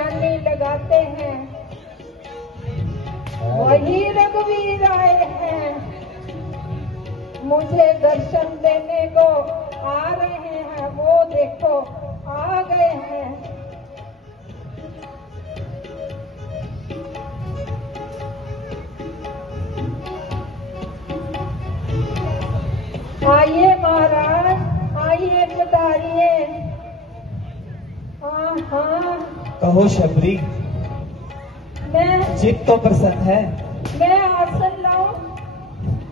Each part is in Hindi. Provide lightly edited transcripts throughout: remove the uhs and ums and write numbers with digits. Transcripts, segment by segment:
कल्याणी लगाते हैं, वही रघुवीर आए हैं, मुझे दर्शन देने को आ रहे हैं। वो देखो आ गए हैं। आइए महाराज, आइए पधारिए। हाँ हाँ, कहो शबरी, मैं चित्त तो प्रसन्न है। मैं आसन लाऊं?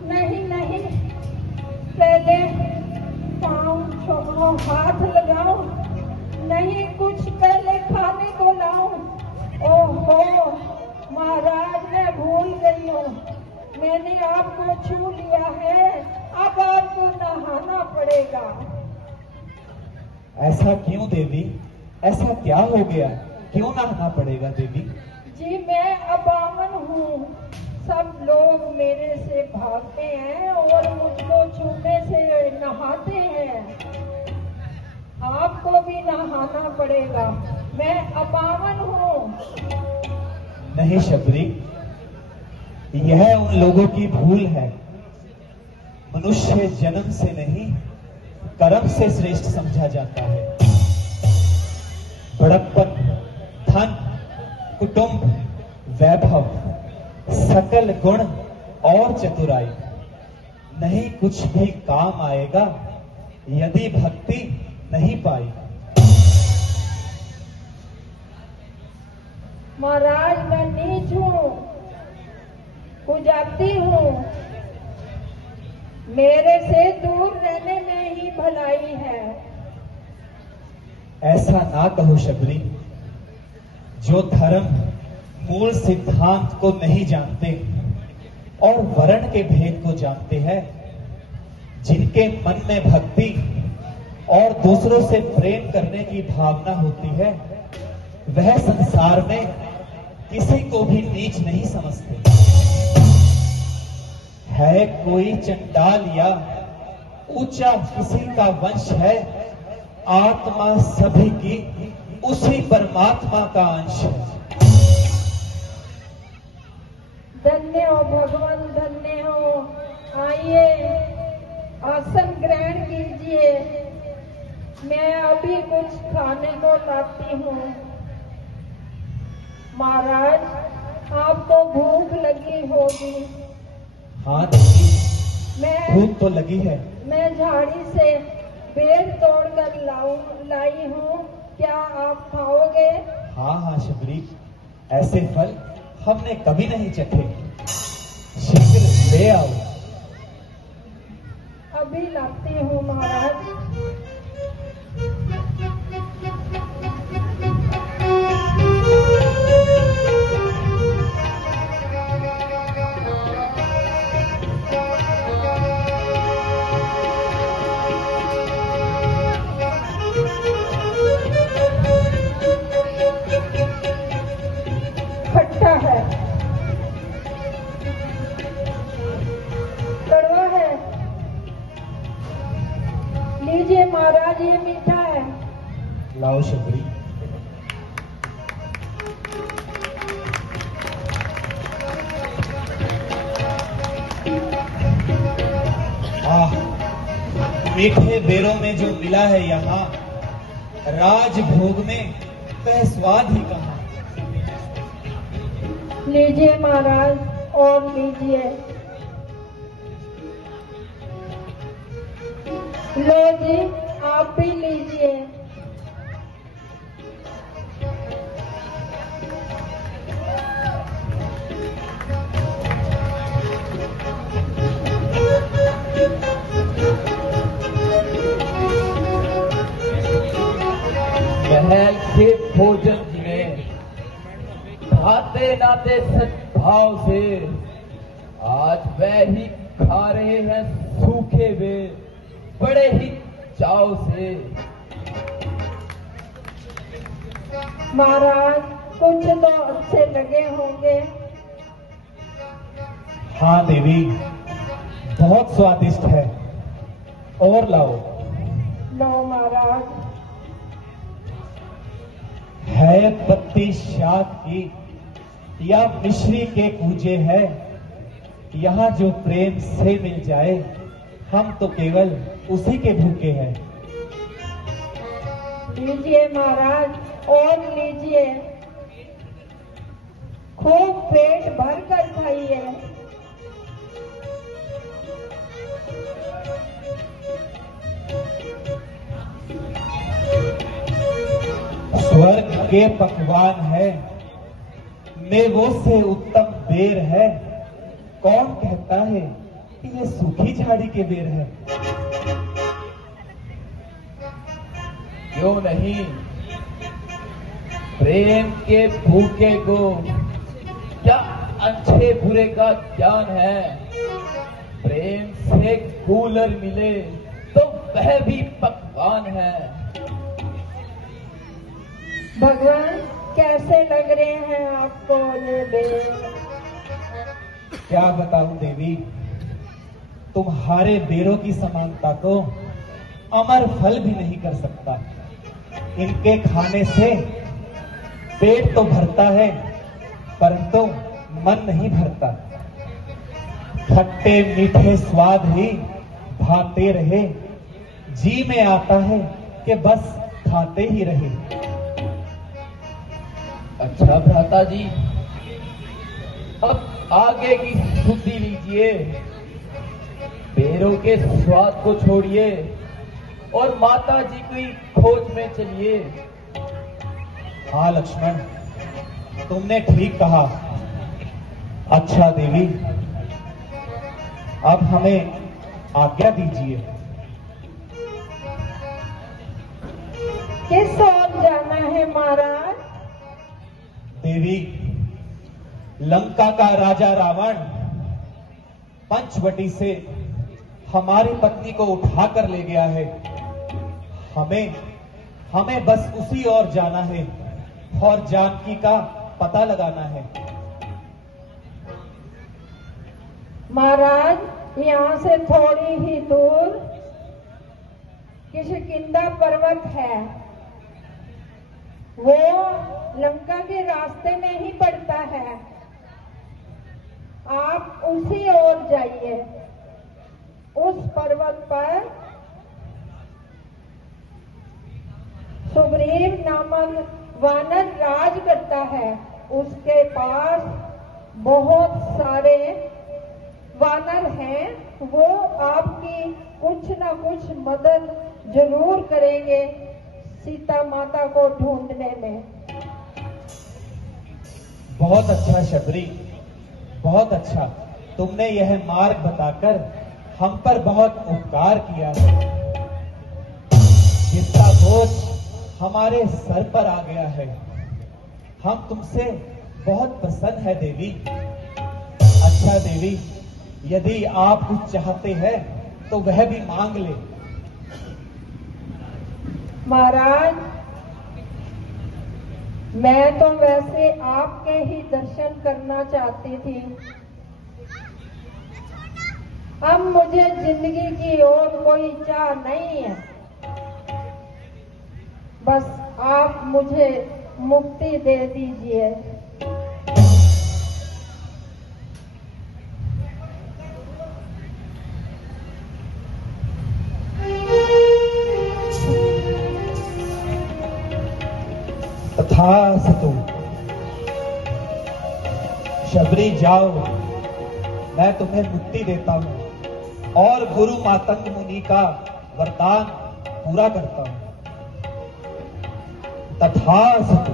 नहीं नहीं, पहले पाँव छोड़ो, हाथ लगाओ। नहीं, कुछ पहले खाने को लाऊं? ओहो महाराज, मैं भूल गई हूँ, मैंने आपको छू लिया है, अब आपको नहाना पड़ेगा। ऐसा क्यों देवी? ऐसा क्या हो गया? क्यों नहाना पड़ेगा देवी? जी मैं अबामन हूँ, सब लोग मेरे से भागते हैं और मुझको छूने से नहाते हैं। आपको भी नहाना पड़ेगा, मैं अबामन हूँ। नहीं शबरी, यह उन लोगों की भूल है। मनुष्य जन्म से नहीं, कर्म से श्रेष्ठ समझा जाता है। बड़प्पन, धन, कुटुंब, वैभव, सकल गुण और चतुराई नहीं कुछ भी काम आएगा यदि भक्ति नहीं पाई। महाराज मैं नीच हूँ, कुजाती हूँ, मेरे से दूर रहने में ही भलाई है। ऐसा ना कहो शबरी, जो धर्म मूल सिद्धांत को नहीं जानते और वर्ण के भेद को जानते हैं, जिनके मन में भक्ति और दूसरों से प्रेम करने की भावना होती है, वह संसार में किसी को भी नीच नहीं समझते। है कोई चंडाल या ऊंचा किसी का वंश है, आत्मा सभी की उसी परमात्मा का अंश है। धन्य हो भगवान, धन्य हो। आइए आसन ग्रहण कीजिए, मैं अभी कुछ खाने को लाती हूँ। महाराज आपको भूख लगी होगी। हाँ देवी, मैं भूख तो लगी है। मैं झाड़ी से बेर तोड़कर लाई हूँ, क्या आप खाओगे? हाँ हाँ शबरी, ऐसे फल हमने कभी नहीं चखे। शीघ्र ले आओ। अभी लाती हूँ महाराज। खट्टा है, कड़वा है, लीजिए महाराज, ये मीठा है। लाओ शबरी। आह, मीठे बेरों में जो मिला है यहाँ, राजभोग में वह स्वाद ही कहाँ। लीजिए महाराज, और लीजिए। लो जी, आप भी लीजिए। महल के भोजन में खाते नाते सद्भाव से, आज वह ही खा रहे हैं सूखे वे बड़े ही चाव से। महाराज कुछ तो अच्छे लगे होंगे। हाँ देवी, बहुत स्वादिष्ट है, और लाओ। लो महाराज। है पत्ती शाक की या मिश्री के कूजे है, यहाँ जो प्रेम से मिल जाए हम तो केवल उसी के भूखे हैं। लीजिए महाराज, और लीजिए, खूब पेट भर कर खाइए। स्वर्ग के पकवान है, मेवों से उत्तम बेर है। कौन कहता है कि ये सूखी झाड़ी के बेर है? क्यों नहीं, प्रेम के भूखे को क्या अच्छे बुरे का ज्ञान है। प्रेम से कूलर मिले तो वह भी पकवान है। भगवान, कैसे लग रहे हैं आपको ये बेर? क्या बताऊं देवी, तुम्हारे बेरों की समानता को अमर फल भी नहीं कर सकता। इनके खाने से पेट तो भरता है परंतु मन नहीं भरता। खट्टे मीठे स्वाद ही भाते रहे, जी में आता है कि बस खाते ही रहे। अच्छा भ्राता जी, अब आगे की सुधि लीजिए। बेरों के स्वाद को छोड़िए और माता जी की खोज में चलिए। हाँ लक्ष्मण, तुमने ठीक कहा। अच्छा देवी, अब हमें आज्ञा दीजिए। किस ओर जाना है महाराज? देवी, लंका का राजा रावण पंचवटी से हमारी पत्नी को उठाकर ले गया है। हमें बस उसी ओर जाना है और जानकी का पता लगाना है। महाराज, यहाँ से थोड़ी ही दूर किष्किंधा पर्वत है, वो लंका के रास्ते में ही पड़ता है। आप उसी ओर जाइए। उस पर्वत पर सुग्रीव नामक वानर राज करता है। उसके पास बहुत सारे वानर हैं, वो आपकी कुछ ना कुछ मदद जरूर करेंगे सीता माता को ढूंढने में। बहुत अच्छा शबरी, बहुत अच्छा। तुमने यह मार्ग बताकर हम पर बहुत उपकार किया है। जिसका बोझ हमारे सर पर आ गया है। हम तुमसे बहुत प्रसन्न है देवी। अच्छा देवी, यदि आप कुछ चाहते हैं तो वह भी मांग ले। महाराज, मैं तो वैसे आपके ही दर्शन करना चाहती थी। अब मुझे जिंदगी की और कोई चाह नहीं है। बस आप मुझे मुक्ति दे दीजिए। तथास्तु। शबरी जाओ, मैं तुम्हें मुक्ति देता हूं और गुरु मातंग मुनि का वरदान पूरा करता हूं। तथास्तु।